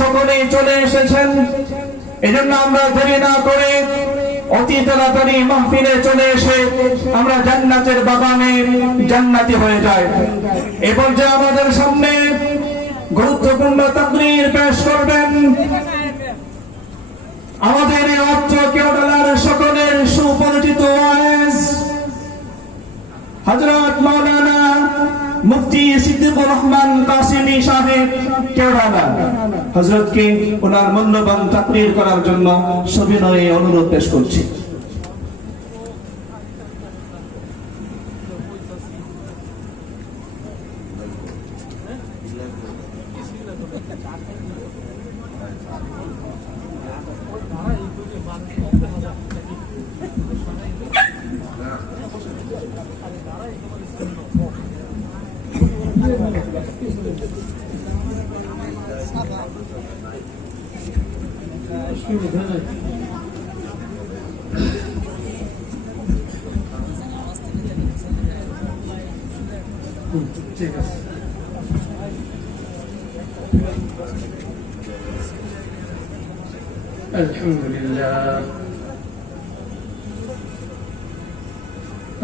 সকলেই চলে এসেছেন। এজন্য আমরা দেরি না করে অতি তাড়াতাড়ি মাহফিলে চলে এসে আমরা জান্নাতের বাগানে জান্নাতি হয়ে যাই। এই পর্যায়ে আমাদের সামনে গুরুত্বপূর্ণ তাকরীর পেশ করবেন আমাদের এই অত্র কেওড়ালার সকলের সুপরিচিত ওয়াইজ হযরত মাওলানা মুফতি সিদ্দিকুর রহমান কাসিমি সাহেব কেওড়ালা। হযরতকে ওনার মূল্যবান তাকরীর করার জন্য সবিনয়ে অনুরোধ পেশ করছি।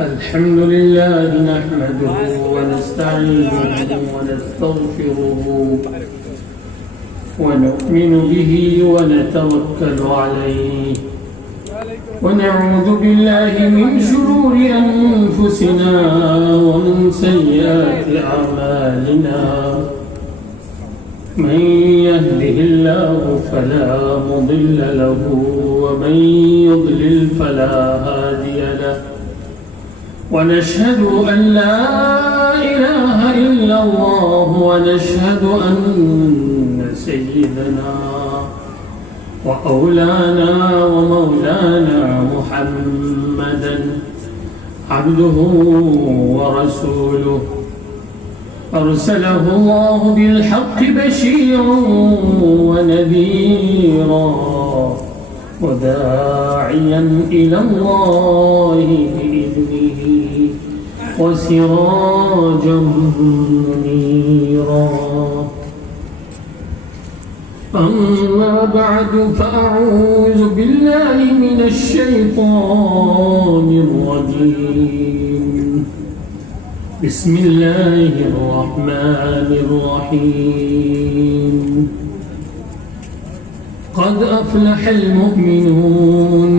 الحمد لله نحمده ونستعينه ونستغفره ونؤمن به ونتوكل عليه ونعوذ بالله من شرور أنفسنا ومن سيئات أعمالنا من يهده الله فلا مضل له ومن يضلل فلا هادي له ونشهد أن لا إله إلا الله ونشهد أن سيدنا وأولانا ومولانا محمدا عبده ورسوله أرسله الله بالحق بشيرا ونذيرا وداعيا إلى الله بإذنه وسراجا منيرا. أما بعد فأعوذ بالله من الشيطان الرجيم. بسم الله الرحمن الرحيم. قد أفلح المؤمنون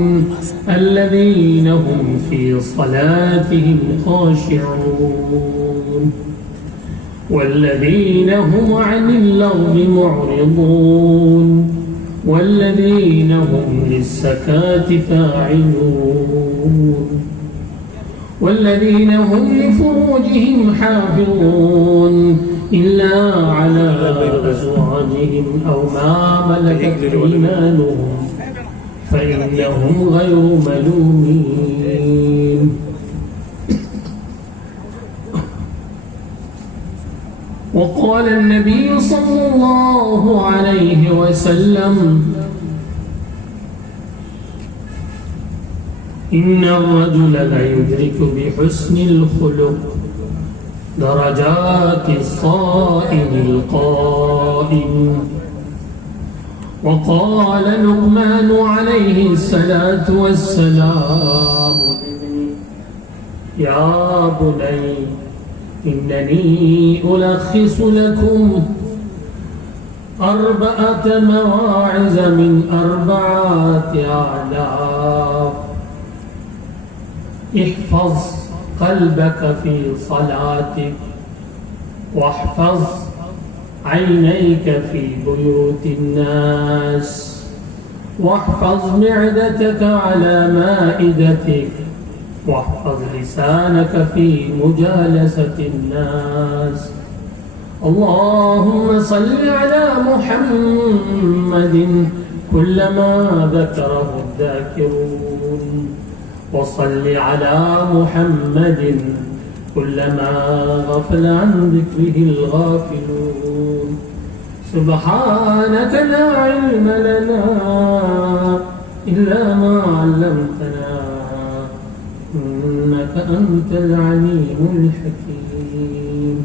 الذين هم في صلاتهم خاشعون والذين هم عن اللغو معرضون والذين هم للزكاة فاعلون والذين هم لفروجهم حافظون إلا على أزواجهم أو ما ملكت أيمانهم فإنهم غير ملومين. وقال النبي صلى الله عليه وسلم إن الرجل ليدرك بحسن الخلق درجات الصائم القائم. وقال لقمان عليه الصلاة والسلام يا بني إنني ألخص لكم 4 مواعظ من 4 آلاف. احفظ قلبك في صلاتك واحفظ عينيك في بيوت الناس واحفظ معدتك على مائدتك واحفظ لسانك في مجالسة الناس. اللهم صل على محمد كلما ذكره الذاكرون وصل على محمد كلما غفل عن ذكره الغافلون. سبحانك لا علم لنا إلا ما علمتنا إنك أنت العليم الحكيم.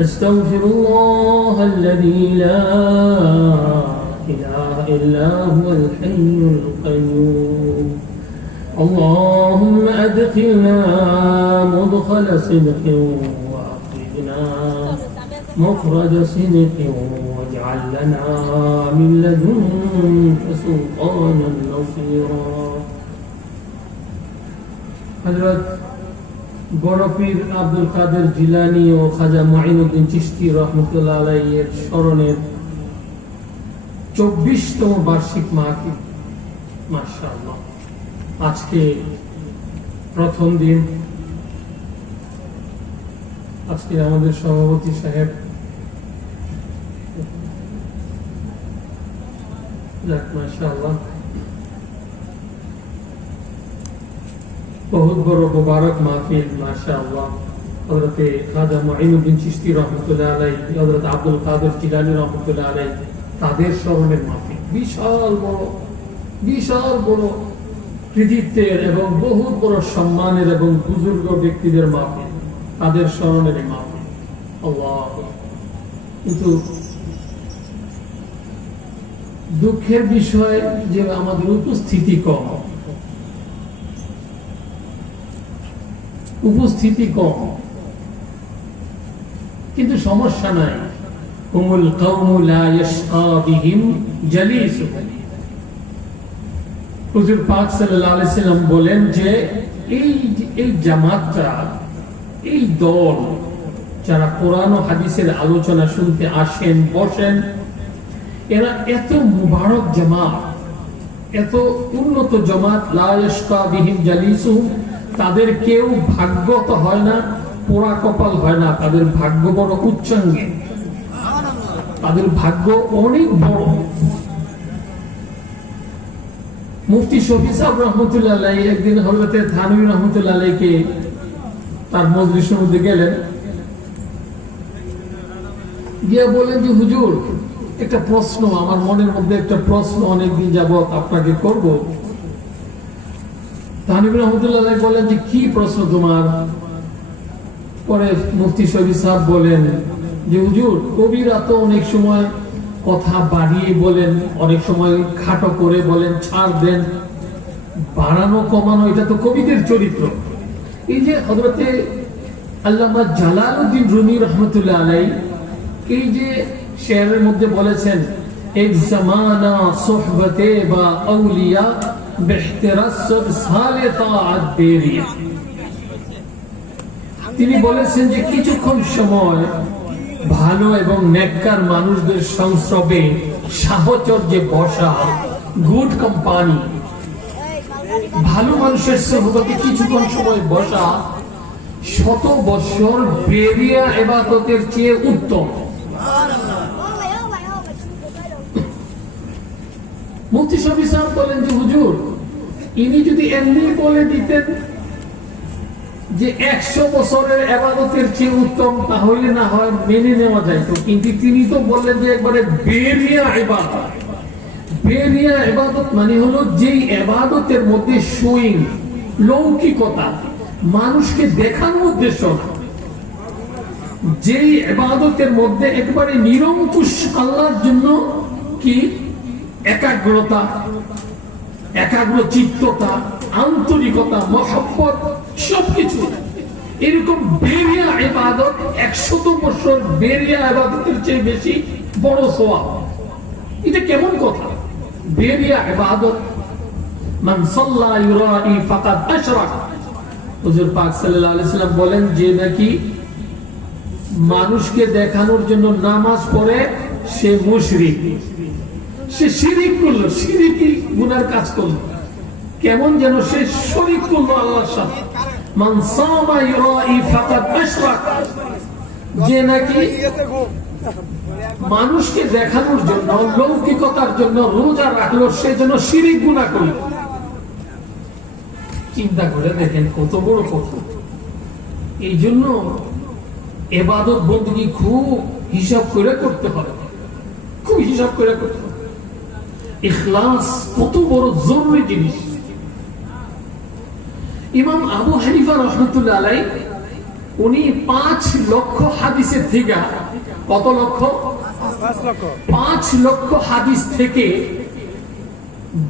أستغفر الله الذي لا إله إلا هو الحي القيوم اللهم أدخلنا مدخل صدق وأخرجنا مخرج صدق واجعل لنا من لدنك سلطانا نصيرا حضرت বরফির আব্দুল কাদের জিলানী ও খাজা মুঈনুদ্দিন চিশতি রাহমাতুল্লাহ আলাইহির স্মরণের 24তম বার্ষিক মাহফিল মাশাআল্লাহ আজকে প্রথম দিন আজকে আমাদের সভাপতি সাহেব মাশাআল্লাহ बहुत बड़ो मुबारक महफिल माशाअल्लाह हजरत खाजा मुঈনুদ্দিন চিশতি রাহমাতুল্লাহ আলাইহি হযরত আব্দুল কাদের জিলানী রাহমাতুল্লাহ আলাইহি তাদের স্মরণের মাহফিল বিশাল বড় কৃতিত্বের এবং বহুত বড় সম্মানের এবং বুজুর্গ ব্যক্তিদের মাহফিল তাদের স্মরণের মাহফিল আল্লাহ কিন্তু দুঃখের বিষয় যে আমাদের উপস্থিতি কম কিন্তু সমস্যা নাই হুমুল কওমু লা ইয়াশকা বিহিম জালিসুহুম হুজুর পাক সাল্লাল্লাহু আলাইহি সাল্লাম বলেন যে এই জামাতটা এই দল যারা কোরআন ও হাদিসের আলোচনা শুনতে আসেন বসেন এরা এত মুবারক জামাত এত উন্নত জামাত লা ইয়াশকা বিহিম জালিসুহুম তাদের কেউ ভাগ্যত হয় না পোড়া কপাল হয় না তাদের ভাগ্য বড় উচ্চাঙ্গে তাদের ভাগ্য অনেক বড় মুফতি শফি সাহেব রহমতুল্লাহ আলাইহি একদিন হযরত থানভী রহমতুল্লাহ আলাইহিকে তার মজলিসের মধ্যে গেলেন গিয়ে বলেন যে হুজুর একটা প্রশ্ন আমার মনের মধ্যে একটা প্রশ্ন অনেকদিন যাবত আপনাকে করব থানভী রহমতুল্লাহ আলাইহি বলেন যে কি প্রশ্ন তোমার পরে মুফতি শফি সাহেব বলেন যে হুজুর কবিরা তো অনেক সময় কথা বাড়িয়ে বলেন অনেক সময় খাটো করে বলেন ছাড় দেন বাড়ানো কমানো এটা তো কবিদের চরিত্র এই যে হযরতে আল্লামা জালালউদ্দিন রুমি রাহমাতুল্লাহ আলাইহি এই যে শেরের মধ্যে বলেছেন এক জামানা সোহবতে বা আউলিয়া বেহতেরাসদ সালে তাআত দেরিয়া তিনি বলেছেন যে কিছুক্ষণ সময় ভালো এবং নেককার মানুষদের সংস্রবে সাহচর্যে বসা গুড কোম্পানি ভালো মানুষের সহবতে কিছুক্ষণ সময় বসা 100 বছর বেরিয়া ইবাদতের চেয়ে উত্তম মুফতি শফি সাহেব বলেন যে হুজুর ইনি যদি এমনি বলে দিতেন যে 100 বছরের ইবাদতের চেয়ে উত্তম তাহলে না হয় মেনে নেওয়া যায় তো কিন্তু তিনি তো বললেন যে একবারে বেরিয়া ইবাদত মানে হলো যেই ইবাদতের মধ্যে শোয়িং লৌকিকতা মানুষকে দেখানোর উদ্দেশ্য না যেই ইবাদতের মধ্যে একবারে নিরঙ্কুশ আল্লাহর জন্য কি একাগ্র চিত্ততা আন্তরিকতা মহব্বত সবকিছু এরকম বেরিয়া ইবাদত 100 বছর বেরিয়া ইবাদতের চেয়ে বেশি বড় সওয়াব এটা কেমন কথা বেরিয়া ইবাদত মান সাল্লা ইউরাই ফাকাদ আশরাক হুজুর পাক সাল্লাল্লাহু আলাইহি সাল্লাম বলেন যে নাকি মানুষকে দেখানোর জন্য নামাজ পড়ে সে মুশরিক সে শিরিক করলো শিরিকি গুনার কাজ করলো কেমন যেন সে শরীক করলো আল্লাহর সাথে মান সামা ইউরাই ফাকাদ আশরাক যে নাকি মানুষকে দেখানোর জন্য লৌকিকতার জন্য রোজা রাখলো সে যেন শিরিক গুনাহ করলো চিন্তা করে দেখেন কত বড় কথা এই জন্য ইবাদত বندگی খুব হিসাব করে করতে হবে খুব হিসাব করে করতে হবে ইখলাস কত বড় জরুরি জিনিস। ইমাম আবু হানিফা রাহমাতুল্লাহ আলাইহি উনি 5 লক্ষ হাদিসের থেকে, কত লক্ষ? 5 লক্ষ হাদিস থেকে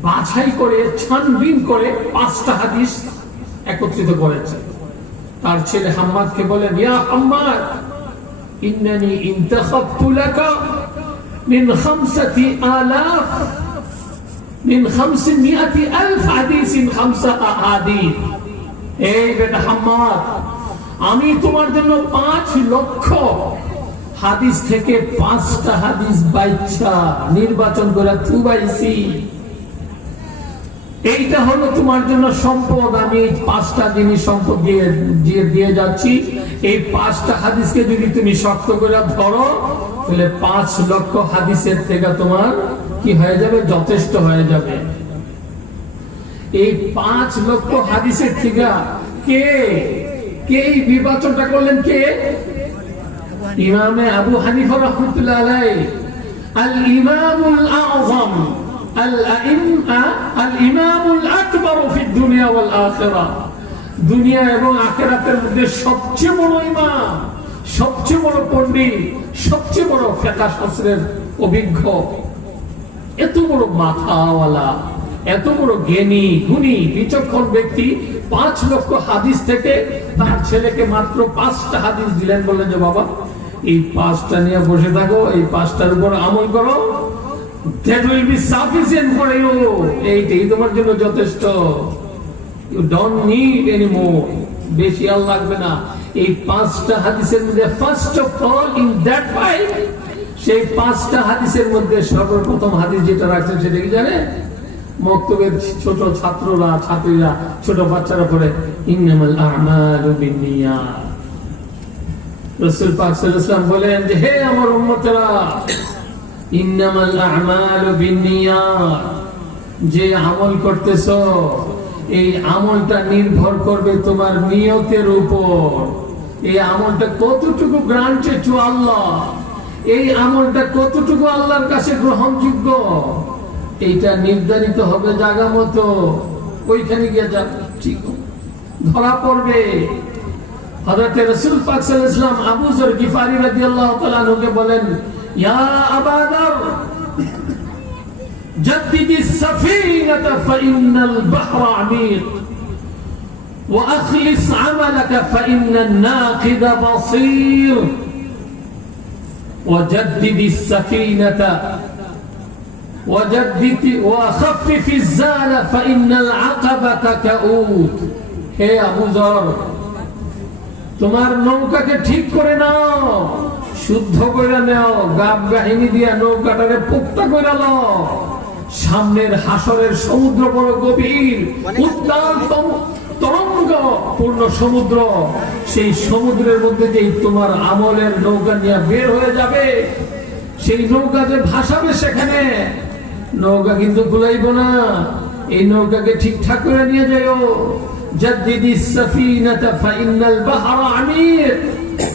বাছাই করে ছানবিন করে 5টা হাদিস একত্রিত করেছে। তার ছেলে হাম্মাদকে বলেন, ইয়া হাম্মাদ, ইন্নানি ইনতাখাবতু লাকা মিন 5,000 মিন 500,000 হাদিসিন 5 আহাদিস। এই বেটা হাম্মাদ, আমি তোমার জন্য 5 লক্ষ হাদিস থেকে 5টা হাদিস বাইচ্ছা নির্বাচন করে তুবাইছি। এইটা হলো তোমার জন্য সম্পদ। আমি এই 5টা জিনিস সম্পদ দিয়ে যাচ্ছি। এই 5টা হাদিসকে যদি তুমি শক্ত করে ধরো, তাহলে 5 লক্ষ হাদিসের থেকে তোমার কি হয়ে যাবে? যথেষ্ট হয়ে যাবে। এই 5 লক্ষ হাদিসের থেকে কে এই নির্বাচনটা করলেন? কে? ইমামে আবু হানিফা রাহমাতুল্লাহ আলাইহি, আল ইমামুল আযম, আল ইমামুল আকবার ফি দুনিয়া ওয়াল আখিরাহ। দুনিয়া এবং আখিরাতের মধ্যে সবচেয়ে বড় ইমাম, সবচেয়ে বড় পণ্ডিত, সবচেয়ে বড় ফিকহ শাস্ত্রের অভিজ্ঞ, এত বড় মাথাওয়ালা, এত বড় জ্ঞানী গুণী বিচক্ষণ ব্যক্তি 5 লক্ষ হাদিস থেকে তার ছেলেকে মাত্র 5টা হাদিস দিলেন। বললেন যে বাবা, এই 5টা নিয়ে বসে থাকো, এই 5টার উপর আমল করো, that will be sufficient for you. এইটাই তোমার জন্য যথেষ্ট। You don't need any more. বেশি আর লাগবে না। এই 5টা হাদিসের মধ্যে first of all in that fight, সেই 5টা হাদিসের মধ্যে সর্বপ্রথম হাদিস যেটা রাখছেন সেটা কি জানে? মক্তবের ছোট ছাত্ররা, ছাত্রীরা, ছোট বাচ্চারা পড়ে, ইন্নামাল আ'মালু বিন্নিয়াত। রাসূল পাক সাল্লাল্লাহু আলাইহি ওয়াসাল্লাম বলেন যে, হে আমার উম্মতেরা, ইন্নামাল আ'মালু বিন্নিয়াত, যে আমল করতেছো এই আমলটা নির্ভর করবে তোমার নিয়তের উপর। এই আমলটা কতটুকু গ্রান্টেড টু আল্লাহ, এই আমলটা কতটুকু আল্লাহর কাছে গ্রহণযোগ্য, এইটা নির্ধারিত হবে জায়গা মতো। ওইখানে গিয়ে যা ঠিক ধরা পড়বে। হযরত রাসূল পাক সাল্লাল্লাহু আলাইহি ওয়াসাল্লাম আবু যর গিফারি রাদিয়াল্লাহু তাআলা আনহুকে বলেন, ইয়া আবা যর, জাদ্দিদিস সাফিনাতা ফাইন্নাল বাহরা আমিক ওয়া আখলিস আমালাকা ফাইন্নান নাকিদা বাসীর ওয়া জাদ্দিদিস সাফিনাতা وجدد وخفف الزال فإن العقبة كؤود। হে আবু যর, তোমার নৌকাকে ঠিক করে নাও, শুদ্ধ করে নাও, গাব গাহিনী দিয়া নৌকাটারে পোক্তা করে নাও। সামনের হাসরের সমুদ্র বড় গভীর, উত্তাল তরঙ্গ পূর্ণ সমুদ্র। সেই সমুদ্রের মধ্যে যেই তোমার আমলের নৌকা নিয়ে বের হয়ে যাবে, সেই নৌকা যে ভাসাবে সেখানে, নৌকা কিন্তু গুলাইব না। এই নৌকাকে ঠিকঠাক করে নিয়ে যাও। জাদ্দিদিস সাফিনাতা ফাইন্নাল বাহরা আমিক,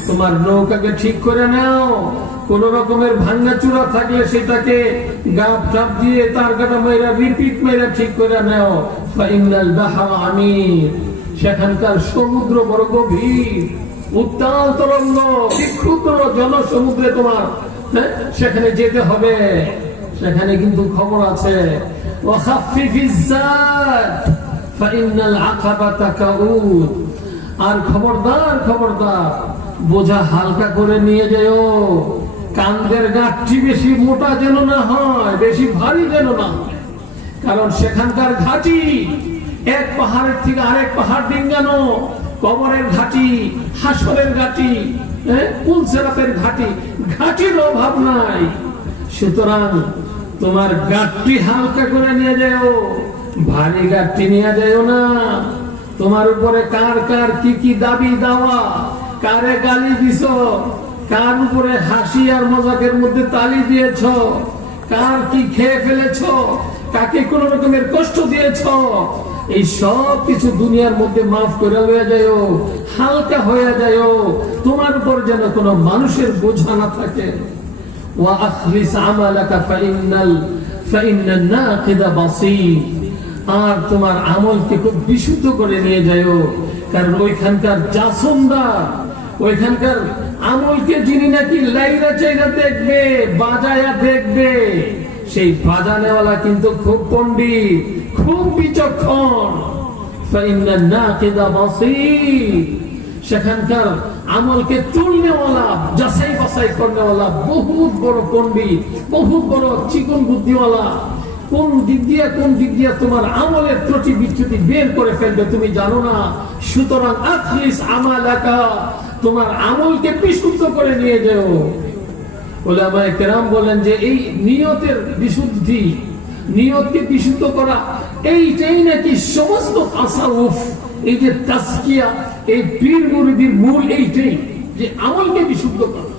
তোমার নৌকাকে ঠিক করে নাও। কোন রকমের ভাঙাচুরা থাকলে সেটাকে গাব টাপ দিয়ে তার কাটা মাইরা রিপিট মাইরা ঠিক করে নাও। ফাইন্নাল বাহরা আমিক, সেখানকার সমুদ্র বড় গভীর, উত্তাল তরঙ্গ, ক্ষুদ্র জনসমুদ্রে তোমার সেখানে যেতে হবে। সেখানে কিন্তু খবর আছে, আর খবরদার খবরদার, বোঝা হালকা করে নিয়ে যাও। কান্দের গাঁটটি বেশি মোটা যেন না হয়, বেশি ভারী যেন না হয়। কারণ সেখানকার ঘাটি এক পাহাড়ের থেকে আরেক পাহাড় ডিঙ্গানো, কবরের ঘাটি, হাসরের ঘাটি, পুলসেরাতের ঘাটি, ঘাটির অভাব নাই। সুতরাং তোমার গাঁটটি হালকা করে নিয়ে যাও, ভারী গাঁটটি নিয়ে যাও না। তোমার উপরে কার কার কি কি দাবি দাওয়া, কারে গালি দিছ, কার উপরে হাসি আর মজাকের মধ্যে তালি দিয়েছ, কার কি খেয়ে ফেলেছ, কাকে কোন রকমের কষ্ট দিয়েছ, এই সব কিছু দুনিয়ার মধ্যে মাফ করে লয়ে যাও, হালকা হয়ে যাও। তোমার উপর যেন কোনো মানুষের বোঝা না থাকে। ওয়া আখলিস আমালাকা ফাইন্নান নাকিদা বাসীর, আর তোমার আমলকে খুব বিশুদ্ধ করে নিয়ে যাও। কারণ ওইখানকার জাসনদার ওইখানকার আমলকে যিনি নাকি লাইরা চাইরা দেখবে, বাজায়া দেখবে, সেই বাজানেওয়ালা কিন্তু খুব পণ্ডিত, খুব বিচক্ষণ। সেখানকার আমলকে তুলনেওয়ালা, যাচাই বাছাই করনেওয়ালা বহুত বড় পণ্ডিত, বহুত বড় চিকন বুদ্ধিওয়ালা। কোন দিক দিয়ে তোমার আমলের ত্রুটি বিচ্যুতি বের করে ফেলবে তুমি জানো না। সুতরাং আখলিস আমালাকা, তোমার আমলকে বিশুদ্ধ করে নিয়ে যাও। উলামায়ে কেরাম বলেন যে এই নিয়তের বিশুদ্ধি, নিয়তকে বিশুদ্ধ করা, এইটাই নাকি সমস্ত তাসাউফ, এই যে তাজকিয়া, এই পীর মুরিদির মূল এইটাই, যে আমলকে বিশুদ্ধ করা,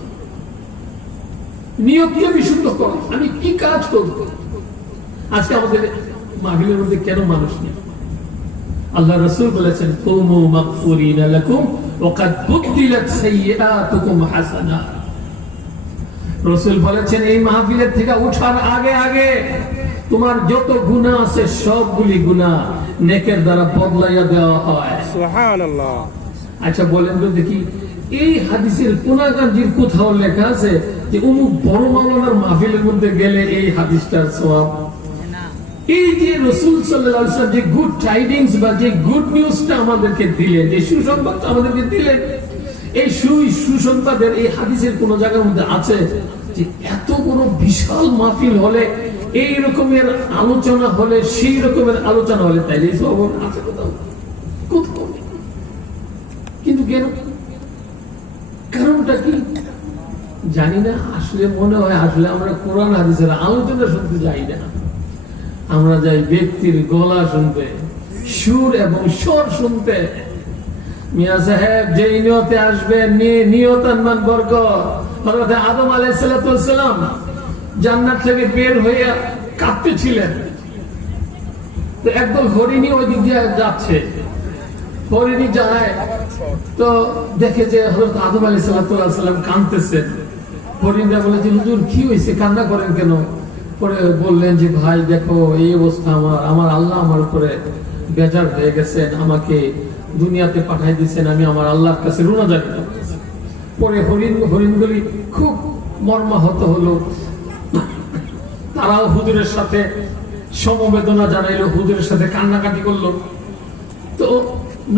নিয়তকে বিশুদ্ধ করা। আমি কি কাজ করব? আজকে আমাদের মাহফিলের মধ্যে কেন মানুষ নেই? আল্লাহ রাসূল বলেছেন কুমু মাগফুরিনা লাকুম ওয়া কাদ বুদ্দিলাত সাইয়্যাতুকুম হাসানাত। রাসূল বলেছেন এই মাহফিলের থেকে ওঠার আগে আগে তোমার যত গুনাহ আছে সবগুলি গুনাহ নেকের দ্বারা বদলাইয়া দেওয়া হয়। সুবহানাল্লাহ। আচ্ছা বলেন তো দেখি, এই হাদিসের কোনাগাঞ্জির কোথাও লেখা আছে যে অমুক বড় মাওলানার মাহফিলের মধ্যে গেলে এই হাদিসটার সওয়াব? এই যে রাসূল সাল্লাল্লাহু আলাইহি ওয়াসাল্লাম যে গুড টাইডিংস বা যে গুড নিউজটা আমাদেরকে দিলেন, যে সুসংবাদটা আমাদেরকে দিলেন, এই সুসংবাদের এই হাদিসের কোন জায়গার মধ্যে আছে যে এত বড় বিশাল মাহফিল হলে, এই রকমের আলোচনা হলে, সেই রকমের আলোচনা হলে, তাইলে সব আছে কোথাও? কোথাও নেই। কিন্তু কেন? কারণটা কি জানি না। আসলে মনে হয় আসলে আমরা কোরআন হাদিসের আলোচনা শুনতে যাই না, আমরা যাই ব্যক্তির গলা শুনতে, সুর এবং স্বর শুনতে। মিয়া সাহেব যে নিয়তে আসবেন, নিয়ত আনমান বর্গ। হযরত আদম আলাইহিস সালাম জান্নাত থেকে বের হয়ে কাঁদতেছিলেন, তো একদল হরিণী ওই দিক দিয়ে যাচ্ছে। হরিণী যায় তো দেখে যে হযরত আদম আলাইহিস সালাম কাঁদতেছেন। হরিণরা বলে যে হুজুর কি হয়েছে, কান্না করেন কেন? পরে বললেন যে ভাই দেখো এই অবস্থা, আমার আল্লাহ আমার উপরে বেজার হয়ে গেছেন, আমাকে দুনিয়াতে পাঠাই দিয়েছেন, আমি আমার আল্লাহর কাছে রুনাজারি করতেছি। পরে হরিণগুলি খুব মর্মাহত হলো, তারাও হুজুরের সাথে সমবেদনা জানাইলো, হুজুরের সাথে কান্নাকাটি করলো। তো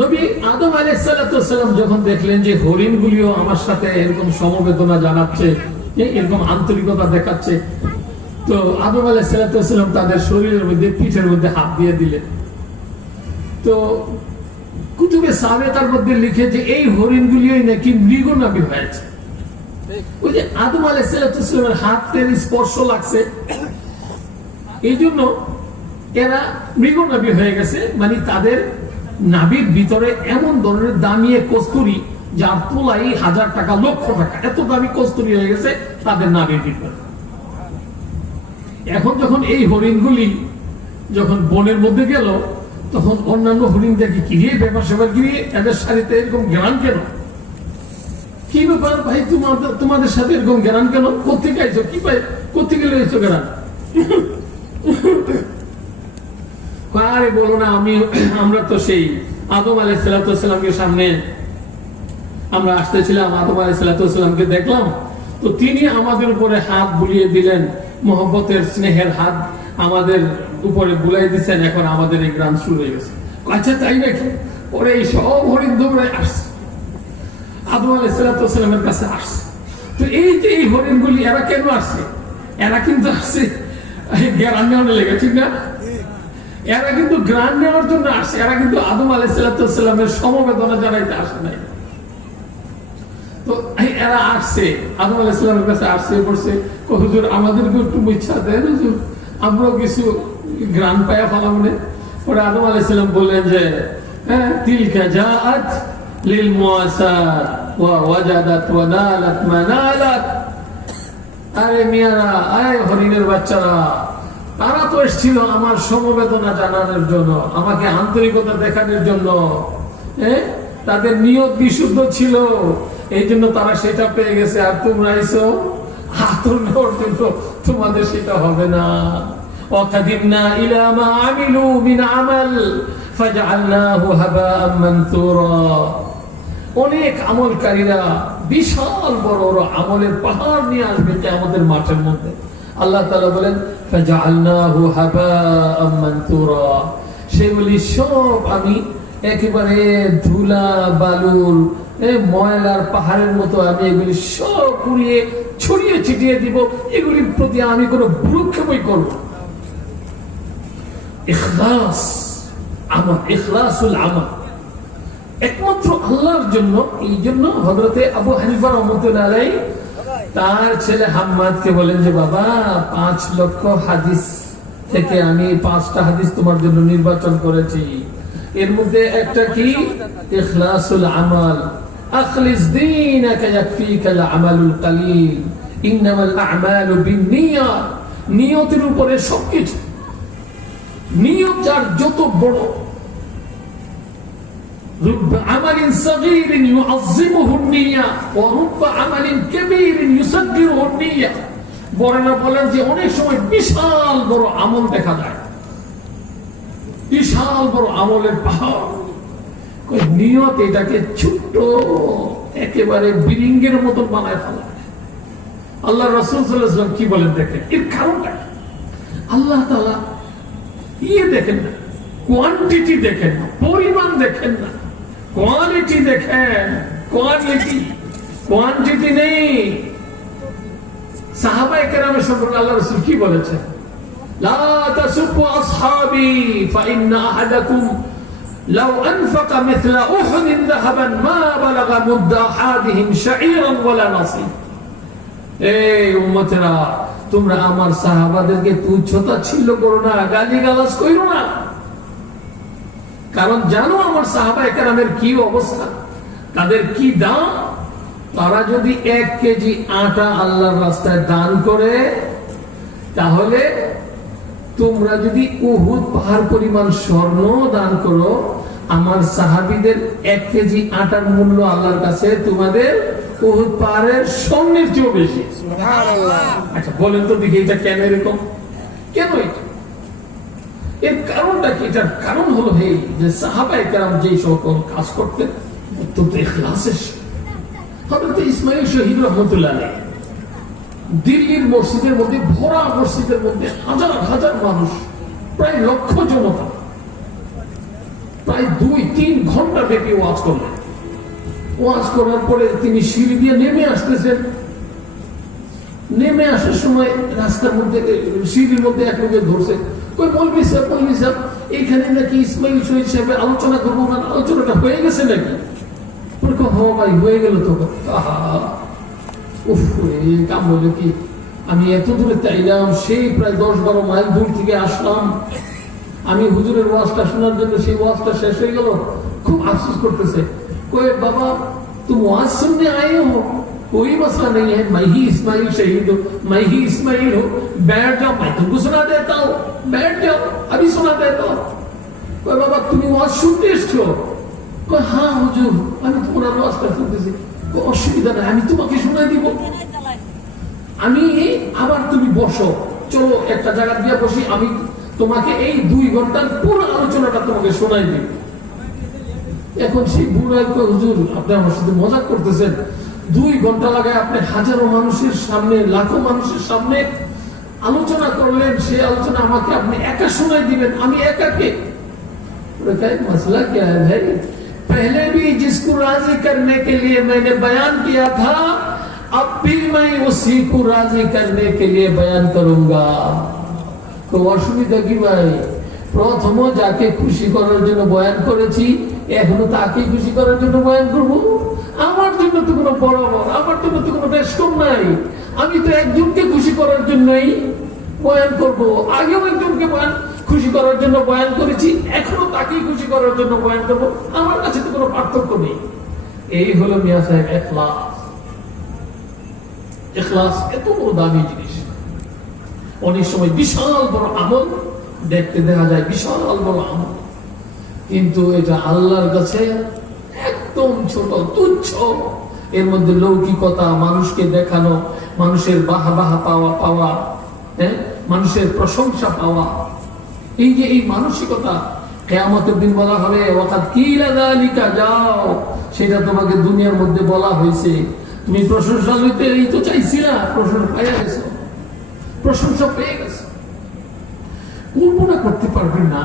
নবী আদম আলাইহিস সালাম যখন দেখলেন যে হরিণগুলিও আমার সাথে এরকম সমবেদনা জানাচ্ছে, এরকম আন্তরিকতা দেখাচ্ছে, তো আদম আলাইহিস সালাম তাদের শরীরের মধ্যে, পিঠের মধ্যে হাত দিয়ে দিলেন। তো কুতুবে সাবেকার মধ্যে লিখে যে এই হরিণগুলিই নাকি মৃগনাভী হয়েছে। ওই যে আদম আলাইহিস সালামের হাতের স্পর্শ লাগছে, এই জন্য এরা মৃগনাভী হয়ে গেছে। মানে তাদের নাভির ভিতরে এমন ধরনের দামি কস্তুরি, যার তোলাই 1000 টাকা, লক্ষ টাকা, এত দামি কস্তুরি হয়ে গেছে তাদের নাভির ভিতরে। এখন যখন এই হরিণগুলি যখন বনের মধ্যে গেল, তখন অন্যান্য হরিণ দেখি কি রে ব্যাপার সেবার, কি এদের সারিতে এরকম জ্ঞান কেন? কি ব্যাপার ভাই, তোমাদের সাথে এরকম জ্ঞান কেন? কোথেকে আইছো? কি পাই কোথেকে লইছো জ্ঞান? আরে বলো না, আমরা তো সেই আদম আলাইহিস সালামকে সামনে আমরা আসতেছিলাম, আদম আলাইহিস সালামকে দেখলাম, তো তিনি আমাদের উপরে হাত বুলিয়ে দিলেন, মোহব্বতের স্নেহের হাত আমাদের উপরে বুলাই দিচ্ছেন, এখন আমাদের এই গ্রাম শুরু হয়ে গেছে। আচ্ছা তাই নাকি? পরে এই সব হরিণ দৌড়ে আসছে, আদম আলাইহিস সালামের কাছে আসছে। তো এই যে এই হরিণগুলি এরা কেন আসছে? এরা কিন্তু আসছে জ্ঞান নেওয়ার লেগে, ঠিক না? এরা কিন্তু জ্ঞান নেওয়ার জন্য আসছে, এরা কিন্তু আদম আলাইহিস সালামের সমবেদনা জানাইতে আসে নাই। তো এরা আসছে, আদম আলাইহিস সালামের কাছে আসছে, বলছে হুজুর আমাদেরকে একটু ইচ্ছা দেন হুজুর, আমরাও কিছু জ্ঞান পায়া ফেলাম। পরে আদম আলাইহিস সালাম বললেন যে হ্যাঁ, তিলকা জাআত লিল মুআসাত ওয়া ওয়াজাদাত ওয়া নালাত মানালাত। আরে মিয়ারা, আরে হরিণের বাচ্চারা, তারা তো এসেছিল আমার সমবেদনা জানানোর জন্য, আমাকে আন্তরিকতা দেখানোর জন্য। তাদের নিয়ত বিশুদ্ধ ছিল, এই জন্য তারা সেটা পেয়ে গেছে। আর তোমরা এসো আতর নেওয়ার জন্য, তোমাদের সেটা হবে না। وَقَدِمْنَا إِلَى مَا عَمِلُوا مِنْ عَمَلٍ فَجَعَلْنَاهُ هَبَاءً مَنْثُورًا। অনেক আমলকারীরা বিশাল বড় বড় আমলের পাহাড় নিয়ে আসবে কিয়ামতের মাঠের মধ্যে। আল্লাহ তাআলা বলেন ফাজআলনাহু হাবাআম মানথুরা, সেগুলি সব আমি একেবারে ধুলা বালুর ময়লার পাহাড়ের মতো আমি এগুলি সব পুড়িয়ে ছড়িয়ে ছিটিয়ে দিব, এগুলির প্রতি আমি কোনো ভ্রুক্ষেপই করব না। ইখলাস আমল, ইখলাসুল আমল একমাত্র আল্লাহর জন্য। এই জন্য হযরতে আবু হানিফা রাহমাতুল্লাহ আলাইহি তার ছেলে হাম্মাদকে বলেন যে বাবা 5 লক্ষ হাদিস থেকে আমি 5টা হাদিস তোমার জন্য নির্বাচন করেছি, এর মধ্যে একটা কি ইখলাসুল আমল। আখলিস দীনাকা ইয়াকফিকাল আমালুল কালিল ইন্নামাল আ'মালু বিন্নিয়াত, নিয়তের উপরে সবকিছু। নিয়ত যার যত বড়, রুব্বা আমালিন সাগীরিন ইউআযযিমুহু নিয়্যা ওয়া রুব্বা আমালিন কাবীরিন ইউসাগগিরুহু নিয়্যা। বর্ণনা বলেন যে অনেক সময় বিশাল বড় আমল দেখা যায়, বিশাল বড় আমলের পাহাড়, নিয়ত এটাকে ছোট্ট একেবারে বিরিঙ্গের মতো বানায় ফেলা। আল্লাহ রাসূল সাল্লাল্লাহু আলাইহি ওয়াসাল্লাম কি বলেন দেখেন, এর কারণটা আল্লাহ তাআলা দেখেন না, কোয়ান্টিটি দেখেন না, পরিমাণ দেখেন না, কোয়ালিটি দেখেন। কোয়ান্টিটি নেই। সাহাবায়ে কেরামের সম্পর্কে আল্লাহ রাসূল কি বলেছেন, লা তাসুব্বু আসহাবি ফাইন্না আহাদাকুম লাউ আনফাকা মিথলা উহুদিন যাহাবান মা বালাগা মুদ্দা আহাদিহিম শাঈরান ওয়ালা নাসিব। এই উম্মতেরা, তোমরা আমার সাহাবাদেরকে তুচ্ছতাচ্ছিল্য করো না, গালিগালাজ করো না। কারণ জানো আমার সাহাবায়ে কেরামের কি অবস্থা, তাদের কি দাম। তারা যদি 1 কেজি আটা আল্লাহর রাস্তায় দান করে, তাহলে তোমরা যদি উহুদ পাহাড় পরিমাণ স্বর্ণ দান করো, আমার সাহাবীদের 1 কেজি আটার মূল্য আল্লাহর কাছে তোমাদের উহুদ পাহাড়ের স্বর্ণের চেয়েও বেশি। সুবহানাল্লাহ। আচ্ছা বলেন তো দেখি এটা কেন এরকম, কেন এটা? এর কারণটা কি? এটার কারণ হলো এই যে সাহাবায়ে কেরাম যে সকল কাজ করতেন অত্যন্ত ইখলাসের। হযরত ইসমাঈল শহীদ রাহমাতুল্লাহ আলাইহি দিল্লির মসজিদের মধ্যে, ভরা মসজিদের মধ্যে হাজার হাজার মানুষ, প্রায় লক্ষ জনতা, প্রায় 2-3 ঘন্টা ব্যাপী ওয়াজ করলেন। ওয়াজ করার পরে তিনি সিঁড়ি দিয়ে নেমে আসতেছেন। নেমে আসার সময় রাস্তার মধ্যে সিঁড়ির মধ্যে এক লোকে ধরছে, কই মৌলভী সাহেব এইখানে নাকি ইসমাঈল শহীদ সাহেবের আলোচনা করবো, না আলোচনাটা হয়ে গেছে নাকি? ভাই হয়ে গেল তো। কাম বলে কি, আমি এত দূরে চাইলাম, সেই প্রায় 10-12 মাইল দূর থেকে আসলাম, আমি হুজুরের ওয়াজটা শোনার জন্য, সেই ওয়াজটা শেষ হয়ে গেল। খুব আফসোস করতেছে। কয়ে বাবা तुम वाज सुनने आए हो, कोई मसला नहीं है, मैं ही इस्माइल शहीद हूँ, मैं ही इस्माइल हूँ, बैठ जाओ, मैं तुमको सुना देता हूँ, बैठ जाओ, अभी सुना देता हूँ। कोई बाबा तुम वाज শুনতে এসছো? কই হ্যাঁ হুজুর, আমি তোমার ওয়াজটা শুনতেছি। কই অসুবিধা নাই, আমি তোমাকে শোনাই দিব। আমি আবার তুমি বসো, চলো একটা জায়গা দিয়ে বসি, আমি তোমাকে এই 2 ঘন্টার পুরো আলোচনাটা তোমাকে শোনাই দিব। এখন সেই বুড়া হুজুর, আপনি আমার সাথে মজাক করতেছেন, 2 ঘন্টা লাগায় আপনি হাজারো মানুষের সামনে, লাখো মানুষের সামনে আলোচনা করলেন, সেই আলোচনা আমাকে আপনি একা শোনাই দিবেন, আমি একাকে? मसला क्या है भाई, पहले भी जिसको राजी करने के लिए मैंने बयान किया था, अब भी मैं उसी को राजी करने के लिए बयान करूंगा। तो অসুবিধা কি ভাই? প্রথম যাকে খুশি করার জন্য বয়ান করেছি, এখনো তাকে খুশি করার জন্য বয়ান করব? আমার জন্য তো কোনো বরাবর, আমার জন্য তো কোনো বেশ কম নাই। আমি তো একজনকে খুশি করার জন্যই বয়ান করব। আগেও একজনকে খুশি করার জন্য বয়ান করেছি, এখনো তাকেই খুশি করার জন্য বয়ান করব। আমার কাছে তো কোনো পার্থক্য নেই। এই হলো মিয়া সাহেব ইখলাস। ইখলাস এত বড় দামি জিনিস। অনেক সময় বিশাল বড় আমল দেখতে দেখা যায়, বিশাল বড় আমল, কিন্তু এটা আল্লাহর কাছে একদম ছোট, তুচ্ছ। এর মধ্যে লৌকিকতা, মানুষকে দেখানো, মানুষের বাহবা পাওয়া, মানুষের প্রশংসা পাওয়া, এই যে এই মানসিকতা, কিয়ামতের দিন বলা হবে ওয়াকাদ কিলা যালিকা, যাও, সেটা তোমাকে দুনিয়ার মধ্যে বলা হয়েছে, তুমি প্রশংসা লইতে এই তো চাইছিলা, প্রশংসা পেয়ে গেছো, প্রশংসা পেয়ে গেছো। কল্পনা করতে পারবেন না,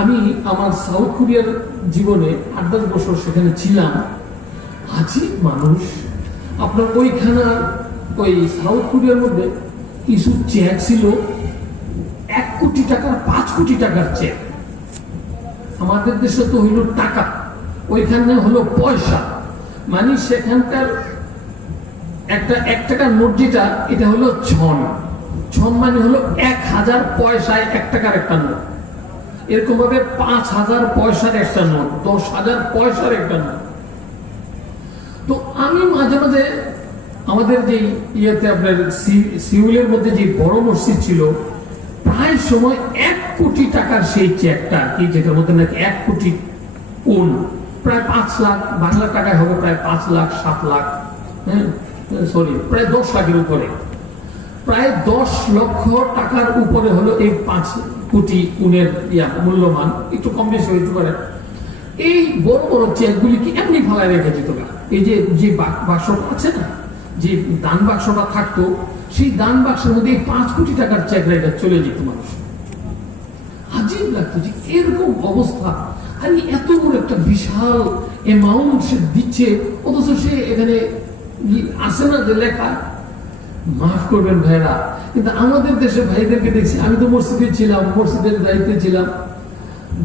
আমি আমার সাউথ কোরিয়ার জীবনে 8-10 বছর সেখানে ছিলাম। আজীব মানুষ। আপনার ওইখানে ওই সাউথ কোরিয়ার মধ্যে কিছু চেক ছিল 1 কোটি টাকার, 5 কোটি টাকার চেক। আমাদের দেশে তো হইল টাকা, ওইখানে হলো পয়সা। মানে সেখানকার একটা 1 টাকার নোট যেটা, এটা হলো ছন। ছন মানে হলো 1000 পয়সায় 1 টাকার একটা নোট। এরকম ভাবে 5000 পয়সার একটা নোট, 10,000 পয়সার একটা নোট। তো আমি মাঝে মাঝে আমাদের যে ইয়েতে আপনার সিউলের মধ্যে যে বড় মসজিদ ছিল, প্রায় সময় 1 কোটি টাকার সেই চেকটা কি, যেটার মধ্যে নাকি 1 কোটি কোন, প্রায় 5 লাখ, বাংলা টাকায় হবে প্রায় 5 লাখ 7 লাখ, সরি প্রায় 10 লাখের উপরে, প্রায় 10 লক্ষ টাকার উপরে হলো এই 5 কোটি কোনের মূল্যমান, একটু কম বেশি হইতে পারে। এই বড় বড় চেকগুলি কি এমনি ফালায় রেখে যেত না। এই যে যে বাক্সটা আছে না, যে দান বাক্সটা থাকতো, সেই দান বাক্সের মধ্যে 5 কোটি টাকার চেক রেখে চলে যেত মানুষ। আজীব লাগতো যে এরকম অবস্থা, আর এত বড় একটা বিশাল অ্যামাউন্ট সে দিচ্ছে, অথচ সে এখানে আসে না যে লেখা। মাফ করবেন ভাইরা, কিন্তু আমাদের দেশে ভাইদেরকে দেখছি, আমি তো মসজিদে ছিলাম, মসজিদের দায়িত্বে ছিলাম,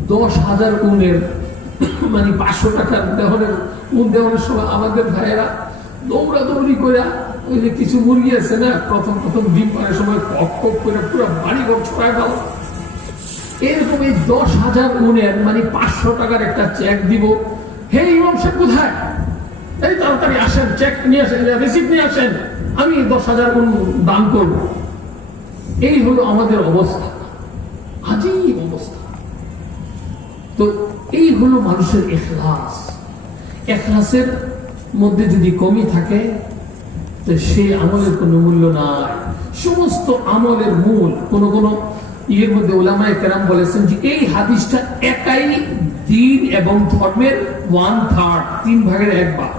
10,000 উনের মানে 500 টাকার দেওয়ানের উন দেওয়ানোর সময় আমাদের ভাইয়েরা দৌড়াদৌড়ি করে, ওই যে কিছু মুরগি আছে না, প্রথম ডিম পাড়ার সময় কক কক করে পুরো বাড়ি ঘর ছড়ায় গেল। এরকম এই 10,000 উনের মানে 500 টাকার একটা চেক দিব, হে ইমাম সাহেব কোথায়, এই তাড়াতাড়ি আসেন, চেক নিয়ে আসেন, রিসিপ্ট নিয়ে আসেন, আমি 10,000 উন দান করব। এই হলো আমাদের অবস্থা, আজীব অবস্থা। তো এই হলো মানুষের ইখলাস। ইখলাসের মধ্যে যদি কমি থাকে, তো সেই আমলের কোনো মূল্য নাই। সমস্ত আমলের মূল কোন কোন ইয়ের মধ্যে উলামায়ে কেরাম বলেছেন যে এই হাদিসটা একাই দ্বীন এবং ধর্মের 1/3, 3 ভাগের 1 ভাগ।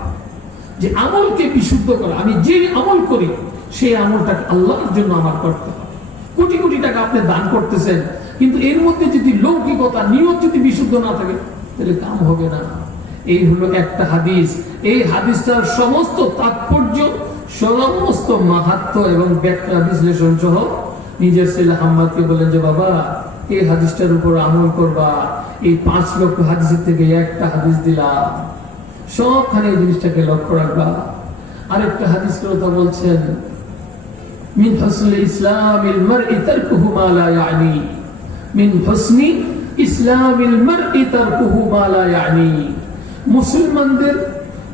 যে আমলকে বিশুদ্ধ করা, আমি যে আমল করি সেই আমলটাকে আল্লাহর জন্য আমার করতে হবে। কোটি কোটি টাকা আপনি দান করতেছেন, কিন্তু এর মধ্যে যদি লৌকিকতা, নিয়ত যদি বিশুদ্ধ না থাকে, তাহলে কাম হবে না। এই হলো একটা হাদিস। এই হাদিসটার সমস্ত তাৎপর্য, সমস্ত মাহাত্ম্য এবং ব্যাখ্যা বিশ্লেষণ সহ নিজের ছেলে হাম্মাদকে বলেন যে বাবা, এই হাদিসটার উপর আমল করবা। এই 5 লক্ষ হাদিসের থেকে একটা হাদিস দিলাম, সবখানে এই জিনিসটাকে লক্ষ্য রাখবা। আরেকটা হাদিস কথা বলছেন, মিন হুসনি ইসলামিল মারই তারকুহু মা লা ইয়ানি, মিন হুসনি ইসলামিল মারই তারকুহু মা লা ইয়ানি। মুসলমানদের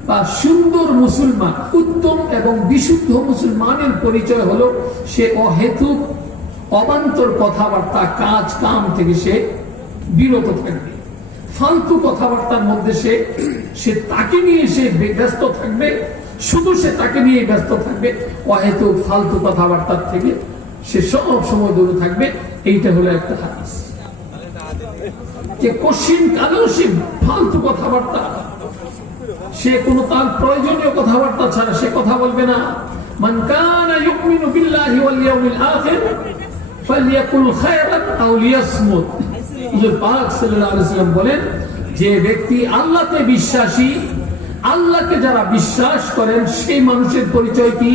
বা সুন্দর মুসলমান, উত্তম এবং বিশুদ্ধ মুসলমানের পরিচয় হলো সে অহেতুক অবান্তর কথাবার্তা, কাজ কাম থেকে সে বিরত থাকবে। ফালতু কথাবার্তার মধ্যে সে তাকে নিয়ে সে ব্যস্ত থাকবে, শুধু সে তাকে নিয়ে ব্যস্ত থাকবে। অহেতুক ফালতু কথাবার্তার থেকে সে সব সময় দূরে থাকবে। এইটা হলো একটা হাদিস। যে কশিন কালেও সে ফালতু কথাবার্তা, সে কোনো তার প্রয়োজনীয় কথাবার্তা ছাড়া সে কথা বলবে না। মান কানা ইউমিনু বিল্লাহি ওয়াল ইয়াউমিল আখির ফালইয়াকুল খায়রান আও লিয়াসমুত। হুজুর পাক সাল্লাল্লাহু আলাইহি ওয়াসাল্লাম বলেন, যে ব্যক্তি আল্লাহতে বিশ্বাসী, আল্লাহকে যারা বিশ্বাস করেন, সেই মানুষের পরিচয় কি?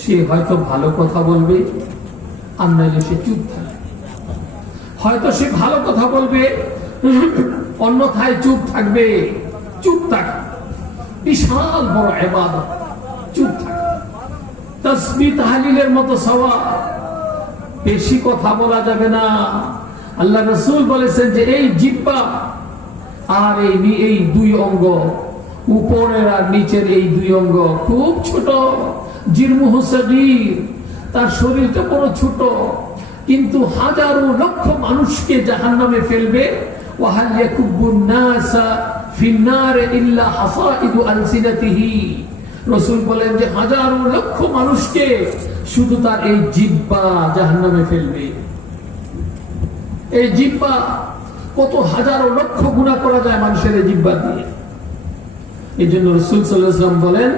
সে হয়তো ভালো কথা বলবে, আর নাইলে সে চুপ থাকবে। হয়তো সে ভালো কথা বলবে, অন্যথায় চুপ থাকবে। চুপ থাকা বিশাল বড় ইবাদত। চুপ থাকা তাসবিহ তাহলিলের মতো সওয়াব। বেশি কথা বলা যাবে না। আল্লাহ রাসূল বলেছেন যে এই জিহ্বা আর এই 2 অঙ্গ, উপরের আর নিচের এই 2 অঙ্গ খুব ছোট। জিরমুহু সাগীর, তার শরীরটা বড় ছোট, কিন্তু হাজারো লক্ষ মানুষকে জাহান্নামে ফেলবে। ওয়াহাল ইয়াকুবুন নাসা ফিন্নার ইল্লা হাসাইদু আলসিনাতিহি। রাসূল বলেন যে হাজারো লক্ষ মানুষকে শুধু তার এই জিহ্বা জাহান্নামে ফেলবে। এই জিহ্বা কত হাজারো লক্ষ গুনাহ করা যায় মানুষের এই জিহ্বা দিয়ে। এই জন্য রাসূল সাল্লাল্লাহু আলাইহি ওয়াসাল্লাম বলেন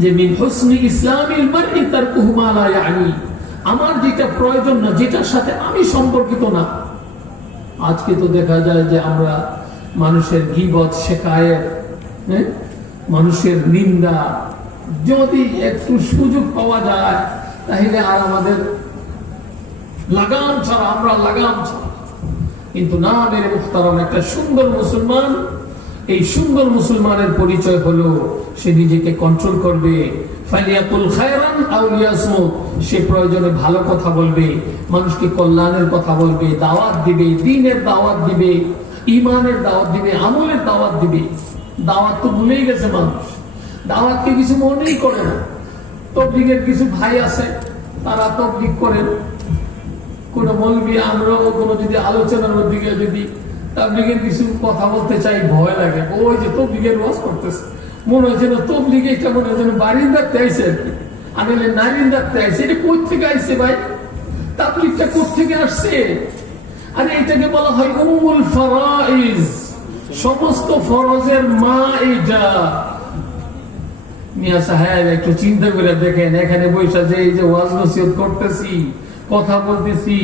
যে মিন হুসনি ইসলামিল মারই তারকুহু মা লা ইয়ানি, আমার যেটা প্রয়োজন না, যেটার সাথে আমি সম্পর্কিত না। আজকে তো দেখা যায় যে আমরা মানুষের গীবত, শিকায়েত, মানুষের নিন্দা, যদি একটু সুযোগ পাওয়া যায় তাহলে আর আমাদের লাগাম ছাড়া, আমরা লাগাম ছাড়া। কিন্তু না মেরে মুখতারাম, একটা সুন্দর মুসলমান, এই সুন্দর মুসলমানের পরিচয় হলো সে নিজেকে কন্ট্রোল করবে। ফালিয়াকুল খায়রান আও লিয়াসমুত, সে প্রয়োজনে ভালো কথা বলবে, মানুষকে কল্যাণের কথা বলবে, দাওয়াত দিবে, দ্বীনের দাওয়াত দিবে, ঈমানের দাওয়াত দিবে, আমলের দাওয়াত দিবে। দাওয়াত তো ভুলেই গেছে মানুষ, দাওয়াতকে কিছু মনেই করে না। তাবলীগের কিছু ভাই আছে, তারা তাবলীগ করেন, কোন মৌলবি, আমরাও কোনো যদি আলোচনার মধ্যে গিয়ে যদি তাবলীগের কিছু কথা বলতে চাই, ভয় লাগে। ওই যে তাবলীগের ওয়াজ করতেছে, মনে হয় যেন তাবলীগ এটা মনে হয় যেন বাড়ির রাখতে আইসে আর কি, আমি নারীর রাখতে আইসে। এটা কোথা থেকে আইসে ভাই? তাবলীগটা কোথা থেকে আসছে? আরে এটাকে বলা হয় উম্মুল ফারাইজ, সমস্ত ফরজের মা। এইটা মিয়া সাহেব একটু চিন্তা করে দেখেন, এখানে বৈশা যে এই যে ওয়াজ নসিহত করতেছি, কথা বলতেছি,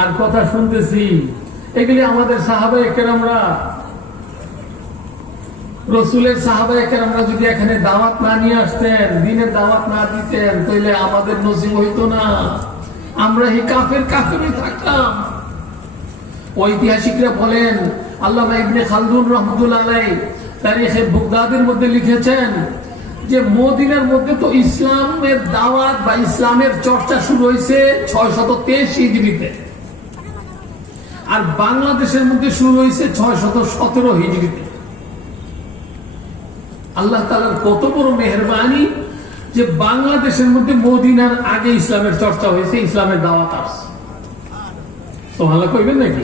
আর কথা শুনতেছি, এগুলি আমাদের সাহাবায়ে কেরামরা, রসুলের সাহাবায়ে কেরামরা যদি এখানে দাওয়াত না নিয়ে আসতেন, দ্বীনের দাওয়াত না দিতেন, তাহলে আমাদের নসিব হইতো না। আমরা এই কাফেরই থাকতাম। ঐতিহাসিকরা বলেন, আল্লামা ইবনে খালদুন রাহমাতুল্লাহ আলাইহি তারিখে বাগদাদের মধ্যে লিখেছেন যে মদিনার মধ্যে তো ইসলামের দাওয়াত বা ইসলামের চর্চা শুরু হয়েছে 623 হিজরিতে, আর বাংলাদেশের মধ্যে শুরু হয়েছে 617 হিজরিতে। আল্লাহ তাআলার কত বড় মেহেরবানি যে বাংলাদেশের মধ্যে মদিনার আগে ইসলামের চর্চা হয়েছে, ইসলামের দাওয়াত আসছে। সুবহানাল্লাহ কইবেন নাকি?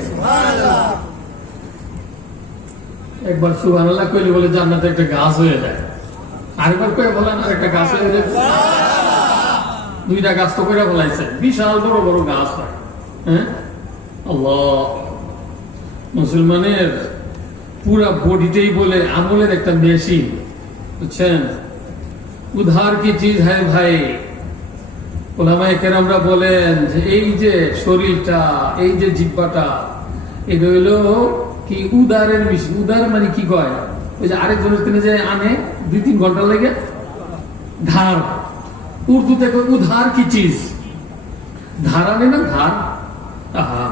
একবার সুবহানাল্লাহ কইলে বলে জান্নাতে একটা গাছ হয়ে যায়, আরেকবার কয়ে বলেন আর একটা গাছ হয়ে যায়। দুইটা গাছ তো কইরা বলাইছে, বিশাল বড় বড় গাছ হয়। হ্যাঁ, আল্লাহ, মুসলমানের পুরা বডিটাই বলে আমলের একটা মেশিন, বুঝছেন? উধার কি চিজ হ্যায় ভাই। ওলামায়ে কেরামরা বলেন যে এই যে শরীরটা, এই যে জিহ্বাটা, এটা হইলো কি উদারের মেশিন। উদার মানে কি কয়? ওই যে আরেকজনের তিনি যে আনে 2-3 ঘন্টা লেগে, ধার। উর্দুতে কয় উধার কি চিজ, ধার আনে না, ধার। আহা,